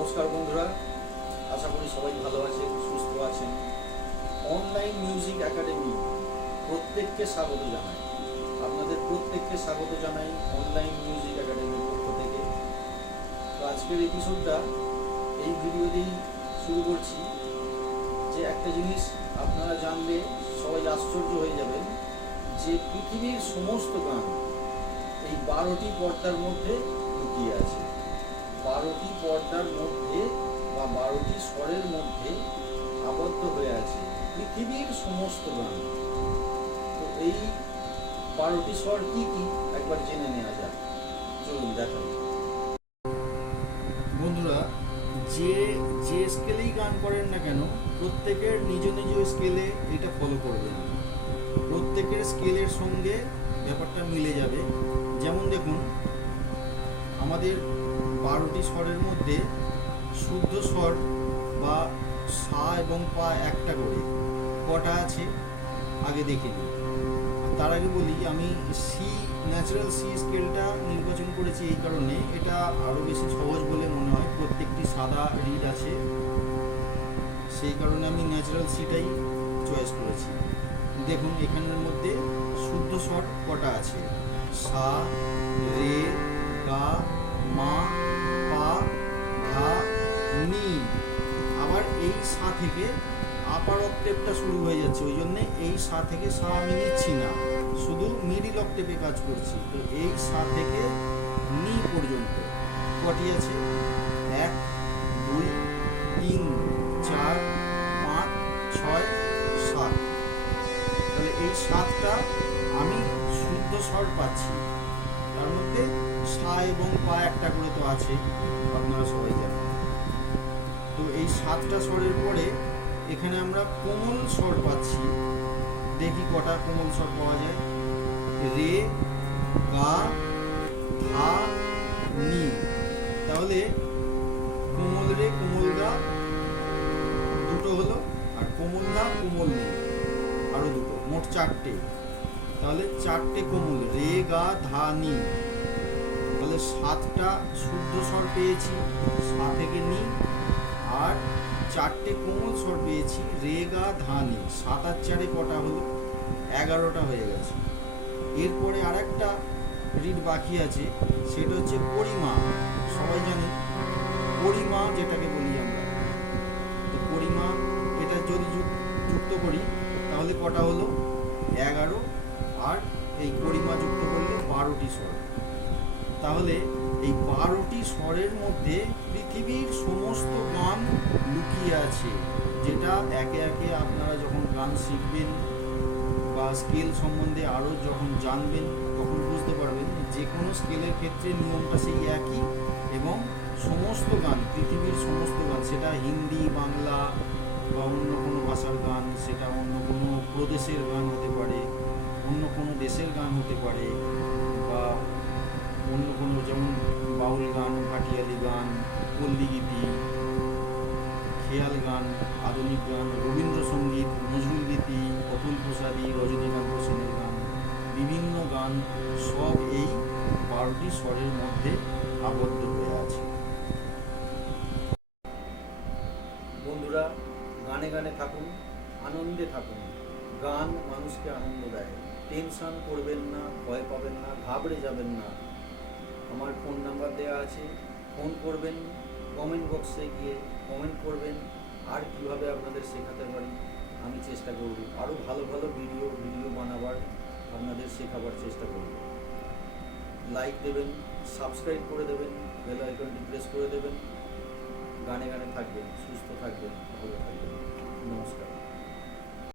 নমস্কার বন্ধুরা, আশা করি সবাই ভালো আছেন, সুস্থ আছেন। অনলাইন মিউজিক একাডেমি প্রত্যেককে স্বাগত জানাই। আপনাদের প্রত্যেককে স্বাগত জানাই অনলাইন মিউজিক একাডেমির পক্ষ থেকে। তো আজকের এপিসোডটা এই ভিডিও দিয়েই শুরু করছি। যে একটা জিনিস আপনারা জানলে সবাই আশ্চর্য হয়ে যাবেন, যে পৃথিবীর সমস্ত গান এই বারোটি পর্দার মধ্যে লুকিয়ে আছে। বারোটি পর্দার মধ্যে বা বারোটি স্বরের মধ্যে আবদ্ধ হয়ে আছে। পৃথিবীর সমস্ত গান। তো এই বারোটি স্বর কি কি? একবার জেনে নেওয়া যাক। চলুন, দেখাই। বন্ধুরা, যে যে স্কেলেই গান করেন না কেন, প্রত্যেকের নিজ নিজ স্কেলে এটা ফলো করবেন। প্রত্যেকের স্কেলের সঙ্গে ব্যাপারটা মিলে যাবে। যেমন দেখুন, আমাদের বারোটি স্বরের মধ্যে শুদ্ধ স্বর বা সা এবং পা একটা করে। কটা আছে? আগে দেখে নিই। তার আগে বলি, আমি সি ন্যাচারাল সি স্কেলটা নির্বাচন করেছি এই কারণে। এটা আরও বেশি সহজ বলে মনে হয়। প্রত্যেকটি সাদা রিড আছে। সেই কারণে আমি ন্যাচারাল সিটাই চয়েস করেছি। দেখুন, এখানের মধ্যে শুদ্ধ স্বর কটা আছে? সা, রে, গা, মা থেকে আপার অক্টেপটা শুরু হয়ে যাচ্ছে, ওই জন্যে এই সা থেকে সা আমি নিচ্ছি না। শুধু মিডিল অক্টেপে কাজ করছি। তো এই সা থেকে নি পর্যন্ত কটি আছে? এক, দুই, তিন, চার, পাঁচ, ছয়, সাত। তাহলে এই সাতটা আমি শুদ্ধ স্বর পাচ্ছি। তার মধ্যে সা এবং পা একটা করে তো আছে, আপনারা সবাই জানেন। সাতটা স্বরের পরে এখানে আমরা কোমল স্বর পাচ্ছি। দেখি কটা কোমল স্বর পাওয়া যায়। রে, গা, ধা, নি। তাহলে কোমল রে, কোমল গা, দুটো হলো, আর কোমল গা কোমল নি। আরও দুটো, মোট চারটে। তাহলে চারটে কোমল, রে, গা, ধা, নি। তাহলে সাতটা শুদ্ধ স্বর পেয়েছি, সা থেকে নি আর চারটে কোমল স্বর পেয়েছি রে গা ধা সাত আর চারে কটা হলো? এগারোটা হয়ে গেছে। এরপরে আর একটা রিড বাকি আছে, সেটা হচ্ছে পরিমা। সবাই জানি? পরিমা যেটাকে বলি আমরা। তো পরিমা, এটা যদি যুক- যুক্ত করি, তাহলে কটা হলো? এগারো। আর এই পরিমা যুক্ত করলে বারোটি স্বর তাহলে এই বারোটি স্বরের মধ্যে পৃথিবীর সমস্ত গান লুকিয়ে আছে, যেটা একে একে আপনারা যখন গান শিখবেন বা স্কেল সম্বন্ধে আরও যখন জানবেন, তখন বুঝতে পারবেন যে কোনো স্কেলের ক্ষেত্রে নিয়মটা সেই একই এবং সমস্ত গান, পৃথিবীর সমস্ত গান, সেটা হিন্দি, বাংলা বা অন্য কোনো ভাষার গান, সেটা অন্য কোনো প্রদেশের গান হতে পারে, অন্য কোনো দেশের গান হতে পারে বা অন্য কোনো যেমন বাউল গান, ভাটিয়ালি গান পল্লীগীতি খেয়াল গান, আধুনিক গান, রবীন্দ্রসঙ্গীত, নজরুল গীতি, অতুল প্রসাদী, রজনীকান্ত সেনের গান, বিভিন্ন গান সব এই বারোটি স্বরের মধ্যে আবদ্ধ হয়ে আছে। বন্ধুরা, গানে গানে থাকুন, আনন্দে থাকুন। গান মানুষকে আনন্দ দেয়। টেনশন করবেন না, ভয় পাবেন না, ঘাবড়ে যাবেন না। আমার ফোন নাম্বার দেওয়া আছে। ফোন করবেন কমেন্ট বক্সে গিয়ে কমেন্ট করবেন, আর কীভাবে আপনাদের শেখাতে পারি, আমি চেষ্টা করব। আরও ভালো ভালো ভিডিও ভিডিও বানাবার, আপনাদের শেখাবার চেষ্টা করব। লাইক দেবেন সাবস্ক্রাইব করে দেবেন বেল আইকনটি প্রেস করে দেবেন। গানে গানে থাকবেন, সুস্থ থাকবেন, ভালো থাকবেন। নমস্কার।